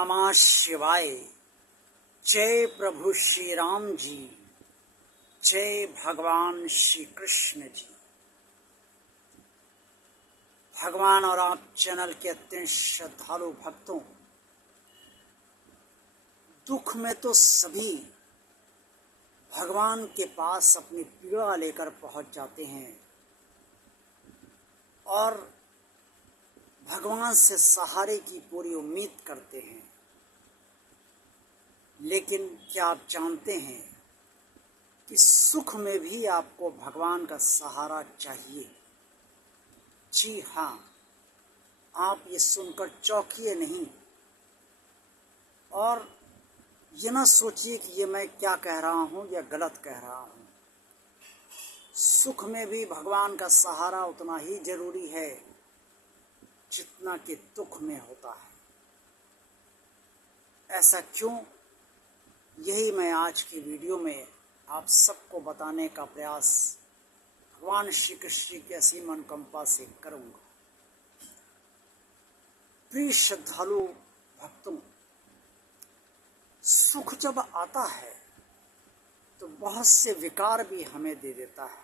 नमः शिवाय। जय प्रभु श्री राम जी, जय भगवान श्री कृष्ण जी। भगवान और आप चैनल के अत्यंत श्रद्धालु भक्तों, दुख में तो सभी भगवान के पास अपनी पीड़ा लेकर पहुंच जाते हैं और भगवान से सहारे की पूरी उम्मीद करते हैं। लेकिन क्या आप जानते हैं कि सुख में भी आपको भगवान का सहारा चाहिए? जी हाँ, आप ये सुनकर चौंकिए नहीं और ये ना सोचिए कि ये मैं क्या कह रहा हूँ या गलत कह रहा हूँ। सुख में भी भगवान का सहारा उतना ही जरूरी है जितना कि दुख में होता है। ऐसा क्यों? यही मैं आज की वीडियो में आप सबको बताने का प्रयास भगवान श्री कृष्ण की असीम अनुकंपा से करूंगा। प्रिय श्रद्धालु भक्तों, सुख जब आता है तो बहुत से विकार भी हमें दे देता है।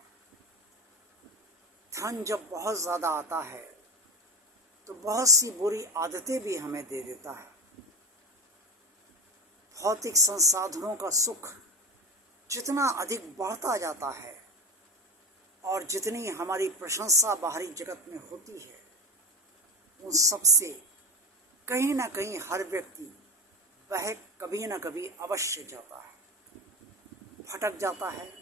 धन जब बहुत ज़्यादा आता है तो बहुत सी बुरी आदतें भी हमें दे देता है। भौतिक संसाधनों का सुख जितना अधिक बढ़ता जाता है और जितनी हमारी प्रशंसा बाहरी जगत में होती है, उन सब से कहीं ना कहीं हर व्यक्ति वह कभी ना कभी अवश्य जाता है, भटक जाता है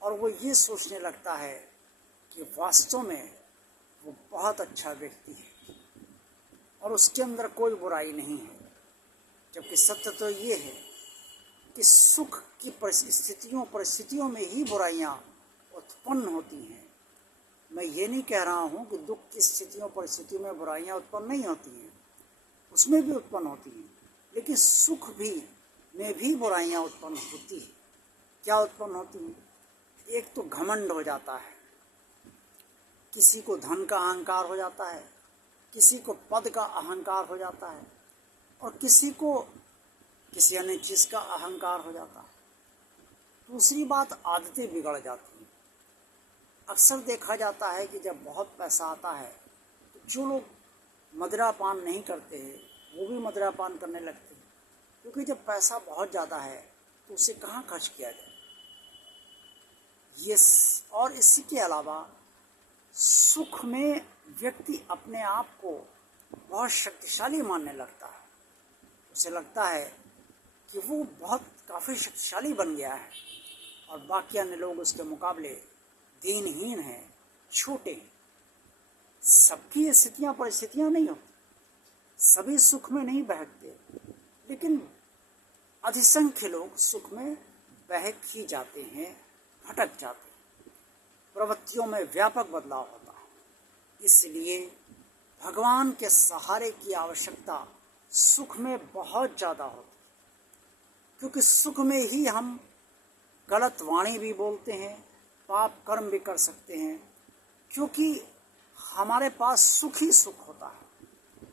और वो ये सोचने लगता है कि वास्तव में वो बहुत अच्छा व्यक्ति है और उसके अंदर कोई बुराई नहीं है। जबकि सत्य तो ये है कि सुख की परिस्थितियों में ही बुराइयां उत्पन्न होती हैं। मैं ये नहीं कह रहा हूँ कि दुख की परिस्थितियों में बुराइयां उत्पन्न नहीं होती हैं, उसमें भी उत्पन्न होती हैं, लेकिन सुख में भी बुराइयां उत्पन्न होती हैं। क्या उत्पन्न होती हैं? एक तो घमंड हो जाता है, किसी को धन का अहंकार हो जाता है, किसी को पद का अहंकार हो जाता है और किसी को किसी अन्य चीज़ का अहंकार हो जाता है। दूसरी बात, आदतें बिगड़ जाती हैं। अक्सर देखा जाता है कि जब बहुत पैसा आता है तो जो लोग मदिरापान नहीं करते हैं वो भी मदिरापान करने लगते हैं, क्योंकि जब पैसा बहुत ज़्यादा है तो उसे कहाँ खर्च किया जाए। और इसी के अलावा सुख में व्यक्ति अपने आप को बहुत शक्तिशाली मानने लगता है। उसे लगता है कि वो काफ़ी शक्तिशाली बन गया है और बाकी अन्य लोग उसके मुकाबले दीनहीन हैं, छोटे हैं। सबकी ये परिस्थितियाँ नहीं होती, सभी सुख में नहीं बहकते, लेकिन अधिसंख्य लोग सुख में बहक ही जाते हैं, भटक जाते हैं। प्रवृत्तियों में व्यापक बदलाव होता है। इसलिए भगवान के सहारे की आवश्यकता सुख में बहुत ज़्यादा होती है, क्योंकि सुख में ही हम गलत वाणी भी बोलते हैं, पाप कर्म भी कर सकते हैं, क्योंकि हमारे पास सुख ही सुख होता है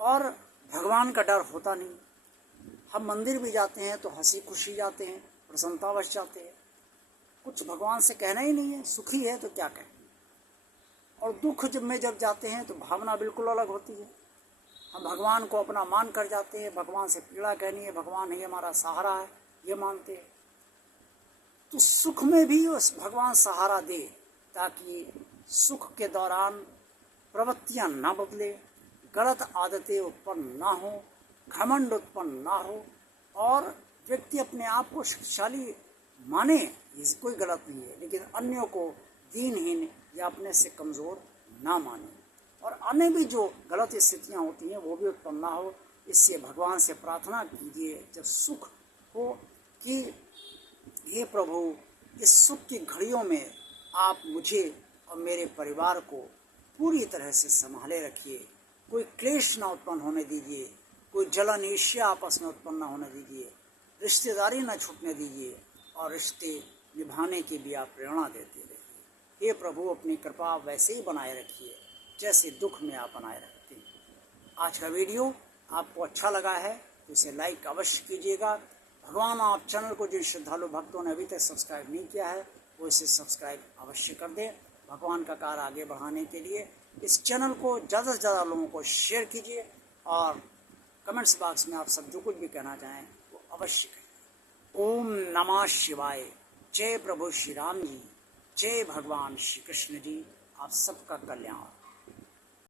और भगवान का डर होता नहीं। हम मंदिर भी जाते हैं तो हंसी खुशी जाते हैं, प्रसन्नतावश जाते हैं, कुछ भगवान से कहना ही नहीं है, सुखी है तो क्या कहें। और दुख जब जाते हैं तो भावना बिल्कुल अलग होती है। हम भगवान को अपना मान कर जाते हैं, भगवान से पीड़ा कहनी है, भगवान ही हमारा सहारा है, ये मानते हैं। तो सुख में भी उस भगवान सहारा दे, ताकि सुख के दौरान प्रवृत्तियां ना बदले, गलत आदतें उत्पन्न ना हो, घमंड उत्पन्न ना हो और व्यक्ति अपने आप को शक्तिशाली माने। इस कोई गलत नहीं है, लेकिन अन्यों को दीनहीन या अपने से कमज़ोर ना माने और अन्य भी जो गलत स्थितियाँ होती हैं वो भी उत्पन्न ना हो। इससे भगवान से प्रार्थना कीजिए जब सुख हो कि हे प्रभु, इस सुख की घड़ियों में आप मुझे और मेरे परिवार को पूरी तरह से संभाले रखिए। कोई क्लेश ना उत्पन्न होने दीजिए, कोई जलन ईर्ष्या आपस में उत्पन्न ना होने दीजिए, रिश्तेदारी ना छूटने दीजिए और रिश्ते निभाने की भी आप प्रेरणा देते रहिए। हे प्रभु, अपनी कृपा वैसे ही बनाए रखिए जैसे दुख में आप बनाए रखते हैं। आज का वीडियो आपको अच्छा लगा है तो इसे लाइक अवश्य कीजिएगा। भगवान आप चैनल को जिन श्रद्धालु भक्तों ने अभी तक सब्सक्राइब नहीं किया है वो इसे सब्सक्राइब अवश्य कर दें। भगवान का कार्य आगे बढ़ाने के लिए इस चैनल को ज़्यादा से ज़्यादा लोगों को शेयर कीजिए और कमेंट्स बॉक्स में आप सब जो कुछ भी कहना चाहें वो अवश्य करें। ओम नमः शिवाय। जय प्रभु श्री राम जी, जय भगवान श्री कृष्ण जी। आप सबका कल्याण।